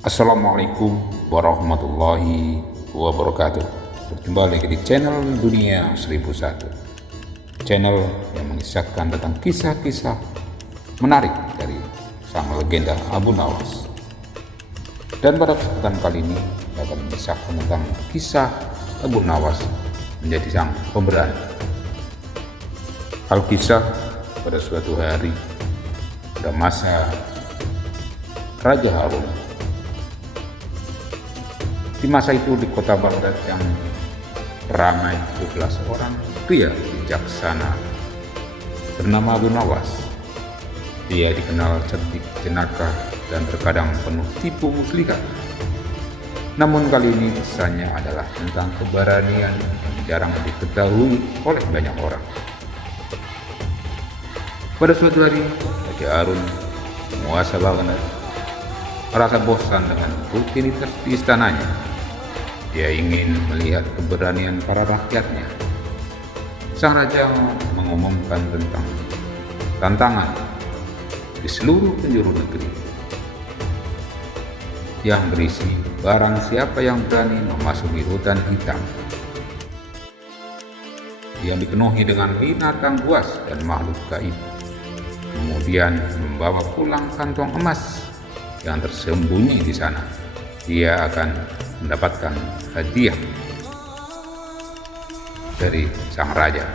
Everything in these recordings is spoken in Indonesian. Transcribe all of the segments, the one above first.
Assalamualaikum warahmatullahi wabarakatuh. Berjumpa lagi di channel Dunia 1001, channel yang mengisahkan tentang kisah-kisah menarik dari sang legenda Abu Nawas. Dan pada kesempatan kali ini saya akan mengisahkan tentang kisah Abu Nawas menjadi sang pemberani. Alkisah pada suatu hari pada masa Raja Harun. Di masa itu di kota Baghdad yang ramai 12 orang pria bijaksana bernama Abu Nawas. Dia dikenal cerdik, jenaka, dan terkadang penuh tipu muslihat. Namun kali ini kisahnya adalah tentang keberanian yang jarang diketahui oleh banyak orang. Pada suatu hari, Raja Harun, penguasa Baghdad, merasa bosan dengan rutinitas di istananya. Dia ingin melihat keberanian para rakyatnya. Sang raja mengumumkan tentang tantangan di seluruh penjuru negeri yang berisi barang siapa yang berani memasuki hutan hitam yang dipenuhi dengan binatang buas dan makhluk gaib, kemudian membawa pulang kantong emas yang tersembunyi di sana, dia akan mendapatkan hadiah dari sang raja.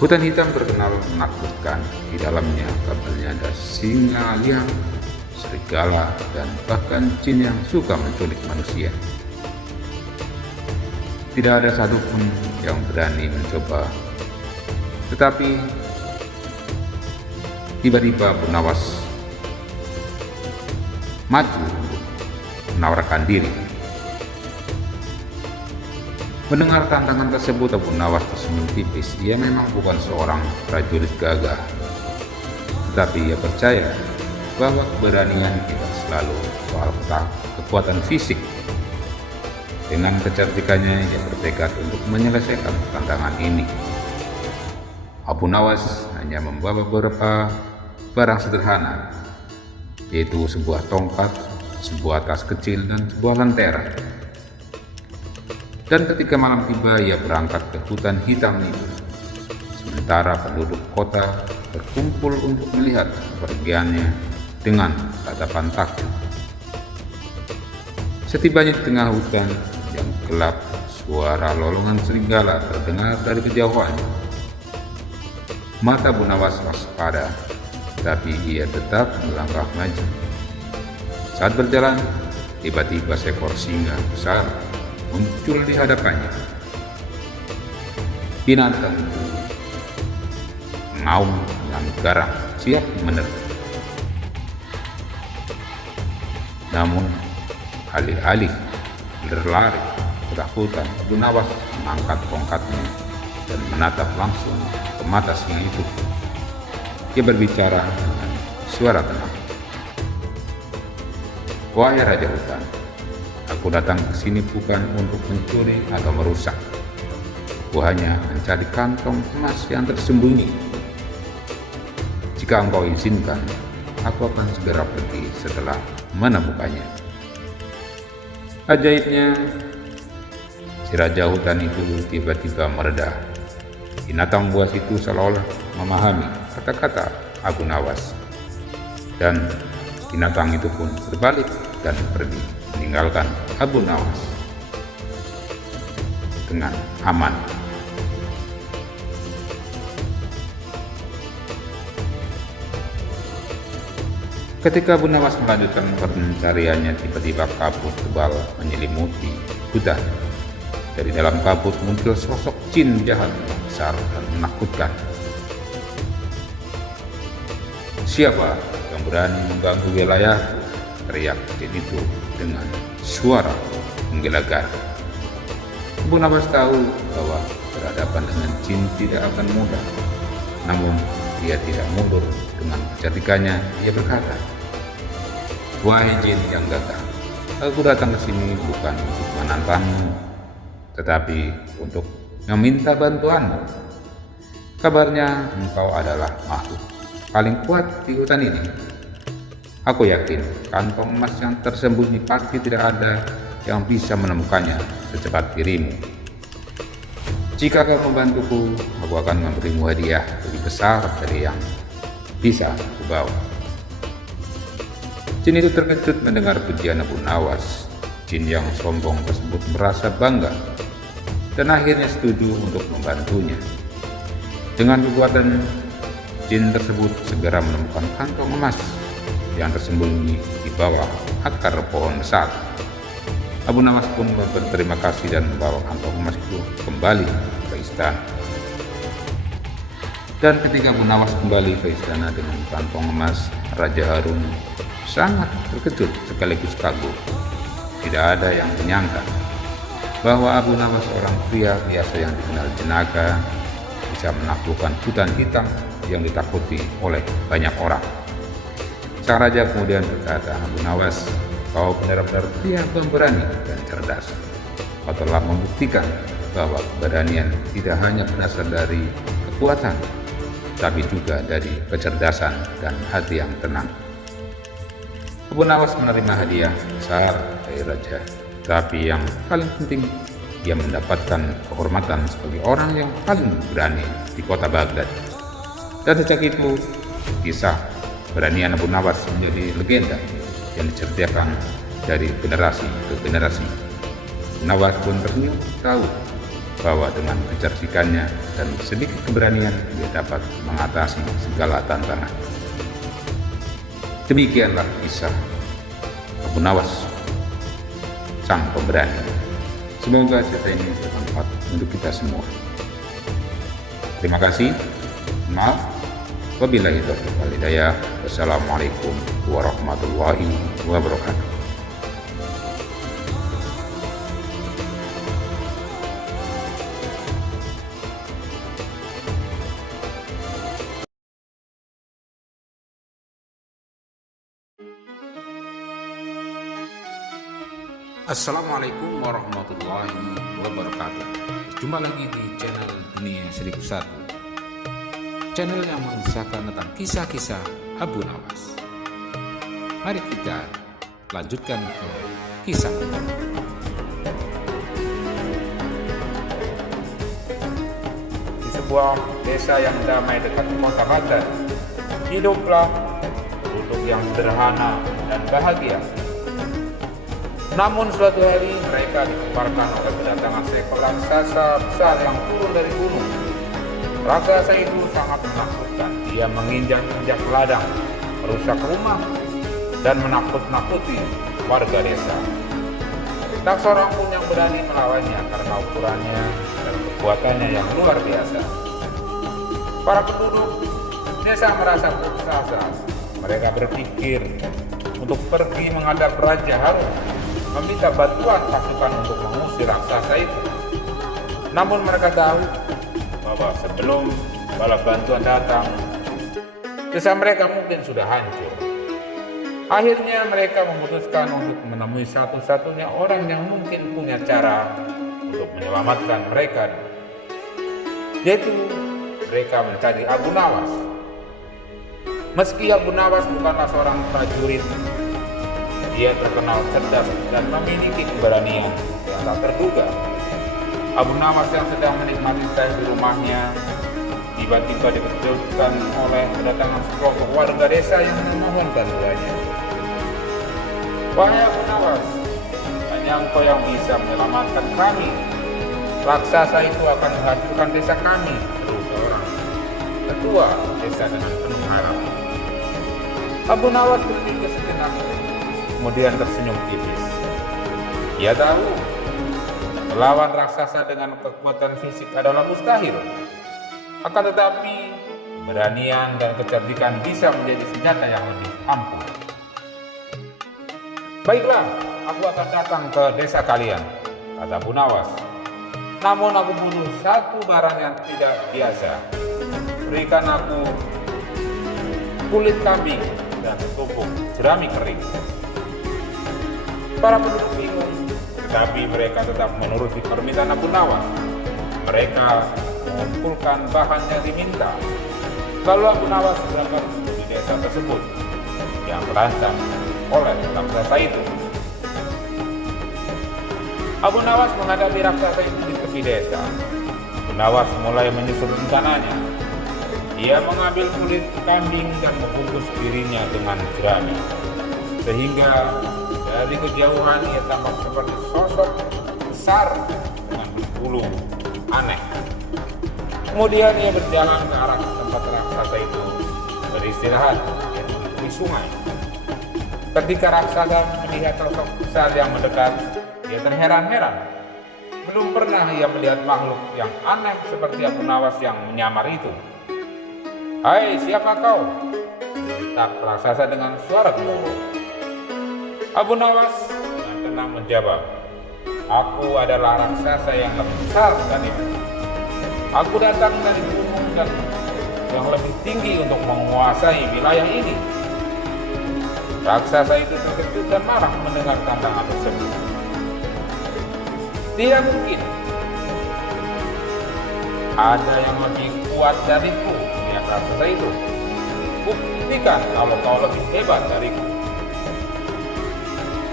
Hutan hitam terkenal menakutkan. Di dalamnya kabarnya ada singa liar, serigala, dan bahkan jin yang suka menculik manusia. Tidak ada satupun yang berani mencoba. Tetapi tiba-tiba Abu Nawas maju untuk menawarkan diri. Mendengar tantangan tersebut, Abu Nawas tersenyum tipis. Ia memang bukan seorang prajurit gagah, tetapi ia percaya bahwa keberanian tidak selalu soal kekuatan fisik. Dengan kecerdikannya, ia bertekad untuk menyelesaikan tantangan ini. Abu Nawas hanya membawa beberapa barang sederhana, yaitu sebuah tongkat, sebuah tas kecil, dan sebuah lentera. Dan ketika malam tiba, ia berangkat ke hutan hitam itu. Sementara penduduk kota berkumpul untuk melihat kepergiannya dengan tatapan takjub. Setibanya di tengah hutan yang gelap, suara lolongan serigala terdengar dari kejauhan. Mata Abu Nawas waspada, tapi ia tetap melangkah maju. Saat berjalan, tiba-tiba seekor singa besar muncul di hadapannya. Binatang itu mengaum dengan garang, siap menerkam. Namun, alih-alih berlari ketakutan, Abu Nawas mengangkat tongkatnya dan menatap langsung ke mata singa itu. Dia berbicara dengan suara tenang. "Wahai Raja Hutan, aku datang ke sini bukan untuk mencuri atau merusak. Aku hanya mencari kantong emas yang tersembunyi. Jika engkau izinkan, aku akan segera pergi setelah menemukannya." Ajaibnya, si Raja Hutan itu tiba-tiba mereda. Binatang buas itu seolah-olah memahami kata-kata Abu Nawas, dan binatang itu pun berbalik dan pergi meninggalkan Abu Nawas dengan aman. Ketika Abu Nawas melanjutkan pencariannya, tiba-tiba kabut tebal menyelimuti hutan. Dari dalam kabut muncul sosok jin jahat yang besar dan menakutkan. "Siapa yang berani mengganggu wilayahku?" teriak jin itu dengan suara menggelegar. Abu Nawas tahu bahwa berhadapan dengan jin tidak akan mudah. Namun dia tidak mundur. Dengan kecerdikannya, ia berkata, "Wahai jin yang gagah, aku datang ke sini bukan untuk menantangmu, tetapi untuk meminta bantuanmu. Kabarnya engkau adalah makhluk paling kuat di hutan ini. Aku yakin kantong emas yang tersembunyi pasti tidak ada yang bisa menemukannya secepat dirimu. Jika kau membantuku, aku akan memberimu hadiah lebih besar dari yang bisa kubawa. Jin itu terkejut mendengar pujian Abu Nawas. Jin yang sombong tersebut merasa bangga dan akhirnya setuju untuk membantunya. Dengan kekuatan, jin tersebut segera menemukan kantong emas yang tersembunyi di bawah akar pohon besar. Abu Nawas pun berterima kasih dan membawa kantong emas itu kembali ke istana. Dan ketika Abu Nawas kembali ke istana dengan kantong emas, Raja Harun sangat terkejut sekaligus kagum. Tidak ada yang menyangka bahwa Abu Nawas, seorang pria biasa yang dikenal jenaka, bisa menaklukkan hutan hitam yang ditakuti oleh banyak orang. Sang raja kemudian berkata, "Abu Nawas, kau benar-benar pria pemberani dan cerdas. Kau telah membuktikan bahwa keberanian tidak hanya berasal dari kekuatan, tapi juga dari kecerdasan dan hati yang tenang." Abu Nawas menerima hadiah besar dari raja, tapi yang paling penting, ia mendapatkan kehormatan sebagai orang yang paling berani di kota Baghdad. Dan sejak itu, kisah keberanian Abu Nawas menjadi legenda yang diceritakan dari generasi ke generasi. Abu Nawas pun tersenyum, tahu bahwa dengan kecerdikannya dan sedikit keberanian, dia dapat mengatasi segala tantangan. Demikianlah kisah Abu Nawas, sang pemberani. Semoga cerita ini bermanfaat untuk kita semua. Terima kasih. Maaf. Wabillahi taufiq wal hidayah. Wassalamualaikum warahmatullahi wabarakatuh. Assalamualaikum warahmatullahi wabarakatuh. Jumpa lagi di channel Dunia 1001, channel yang mengisahkan tentang kisah-kisah Abu Nawas. Mari kita lanjutkan ke kisah. Di sebuah desa yang damai dekat kota Baghdad, hiduplah penduduk yang sederhana dan bahagia. Namun suatu hari mereka dikeparkan oleh kedatangan seekor raksasa besar yang turun dari gunung. Raksasa itu sangat menakutkan. Dia menginjak-injak ladang, merusak rumah, dan menakut-nakuti warga desa. Tak seorang pun yang berani melawannya karena ukurannya dan kekuatannya yang luar biasa. Para penduduk desa merasa putus asa. Mereka berpikir untuk pergi menghadap Raja Harun, meminta bantuan pasukan untuk mengusir raksasa itu. Namun mereka tahu bahwa sebelum bala bantuan datang, desa mereka mungkin sudah hancur. Akhirnya mereka memutuskan untuk menemui satu-satunya orang yang mungkin punya cara untuk menyelamatkan mereka, yaitu mereka mencari Abu Nawas. Meski Abu Nawas bukanlah seorang prajurit, dia terkenal cerdas dan memiliki keberanian yang tak terduga. Abu Nawas yang sedang menikmati teh di rumahnya tiba-tiba dikejutkan oleh kedatangan sekelompok warga desa yang memohon bantuannya. "Wahai Abu Nawas, hanya engkau yang bisa menyelamatkan kami. Raksasa itu akan menghancurkan desa kami," seru seorang ketua desa dengan penuh harap. Abu Nawas berpikir sejenak, kemudian tersenyum tipis. Ia tahu melawan raksasa dengan kekuatan fisik adalah mustahil. Akan tetapi keberanian dan kecerdikan bisa menjadi senjata yang lebih ampuh. "Baiklah, aku akan datang ke desa kalian," kata Abu Nawas. "Namun aku butuh satu barang yang tidak biasa. Berikan aku kulit kambing dan setumpuk jerami kering." Para penduduk bingung, tetapi mereka tetap menuruti permintaan Abu Nawas. Mereka mengumpulkan bahan yang diminta. Lalu Abu Nawas berangkat di desa tersebut. Dia yang terancam oleh raksasa itu. Abu Nawas menghadapi raksasa itu di tepi desa. Abu Nawas mulai menyusun rencananya. Ia mengambil kulit kambing dan membungkus dirinya dengan jerami, sehingga dari kejauhan ia tampak seperti sosok besar dengan berbulu aneh. Kemudian ia berjalan ke arah tempat raksasa itu beristirahat, yaitu di sungai. Ketika raksasa melihat sosok besar yang mendekat, ia terheran-heran. Belum pernah ia melihat makhluk yang aneh seperti Abu Nawas yang menyamar itu. "Hai, siapa kau?" bentak raksasa dengan suara gemuruh. Abu Nawas dengan tenang menjawab, "Aku adalah raksasa yang lebih besar darimu. Aku datang dari gunung dan yang lebih tinggi untuk menguasai wilayah ini." Raksasa itu terkejut dan marah mendengar tantangan tersebut. "Tidak mungkin. Ada yang lebih kuat dariku," niat raksasa itu. "Buktikan kalau kau lebih hebat dariku."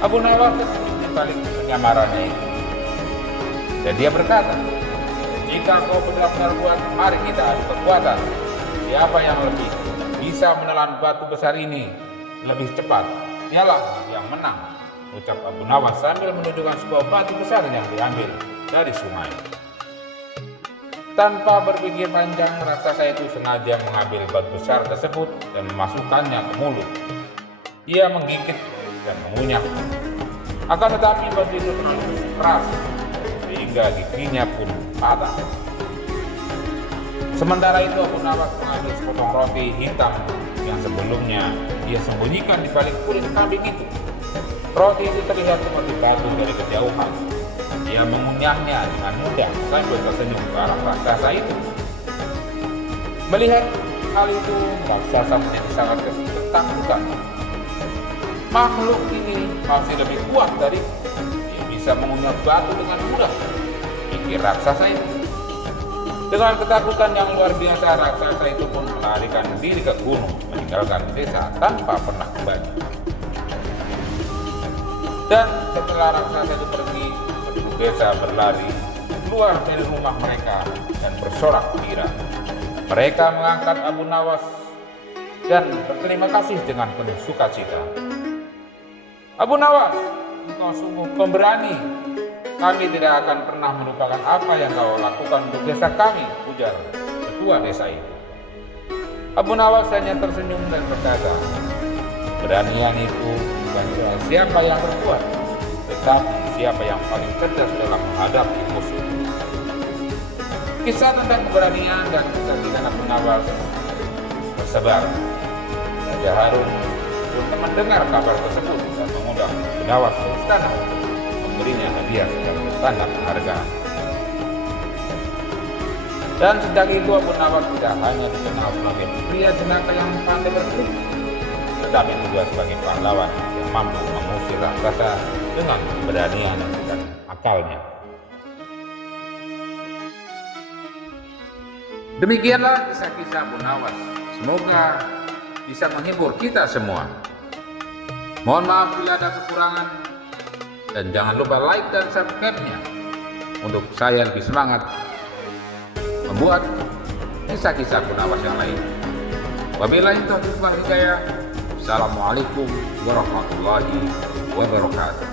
Abu Nawas tersenyum di balik penyamarannya itu. Dan dia berkata, "Jika kau benar-benar kuat, mari kita adu kekuatan. Siapa yang lebih bisa menelan batu besar ini lebih cepat, dialah yang menang," ucap Abu Nawas sambil menunjukkan sebuah batu besar yang diambil dari sungai. Tanpa berpikir panjang, raksasa itu sengaja mengambil batu besar tersebut dan memasukkannya ke mulut. Ia menggigit dan mengunyah. Akan tetapi batu itu terlalu keras sehingga giginya pun patah. Sementara itu Abu Nawas mengambil sepotong roti hitam yang sebelumnya ia sembunyikan di balik kulit kambing itu. Roti itu terlihat seperti batu dari kejauhan. Ia mengunyahnya dengan mudah sambil tersenyum ke arah raksasa itu. Melihat hal itu, raksasa menjadi sangat ketakutan. Makhluk ini masih lebih kuat dari dia bisa mengunyah batu dengan mudah, pikir raksasa itu. Dengan ketakutan yang luar biasa, raksasa itu pun melarikan diri ke gunung, meninggalkan desa tanpa pernah kembali. Dan setelah raksasa itu pergi, penduduk desa berlari keluar dari rumah mereka dan bersorak gembira. Mereka mengangkat Abu Nawas dan berterima kasih dengan penuh sukacita. "Abu Nawas, engkau sungguh pemberani. Kami tidak akan pernah melupakan apa yang kau lakukan untuk desa kami," ujar ketua desa itu. Abu Nawas hanya tersenyum dan berkata, "Keberanian itu bukan soal siapa yang terkuat, tetapi siapa yang paling cerdas dalam menghadapi musuh." Kisah tentang keberanian dan kecerdasan Abu Nawas tersebar. Raja Harun pun mendengar kabar tersebut dan mengundang Abu Nawas ke istana untuk memberinya hadiah sebagai tanda penghargaan. Dan sejak itu Abu Nawas tidak hanya dikenal sebagai pria jenaka yang pandai berkelahi, tetapi juga sebagai pahlawan yang mampu mengusir raksasa dengan keberanian dan akalnya. Demikianlah kisah-kisah Abu Nawas. Semoga bisa menghibur kita semua. Mohon maaf bila ada kekurangan, dan jangan lupa like dan subscribe-nya untuk saya lebih semangat membuat kisah-kisah Abu Nawas yang lain. Wabillahi taufiq wal hidayah. Assalamualaikum warahmatullahi wabarakatuh.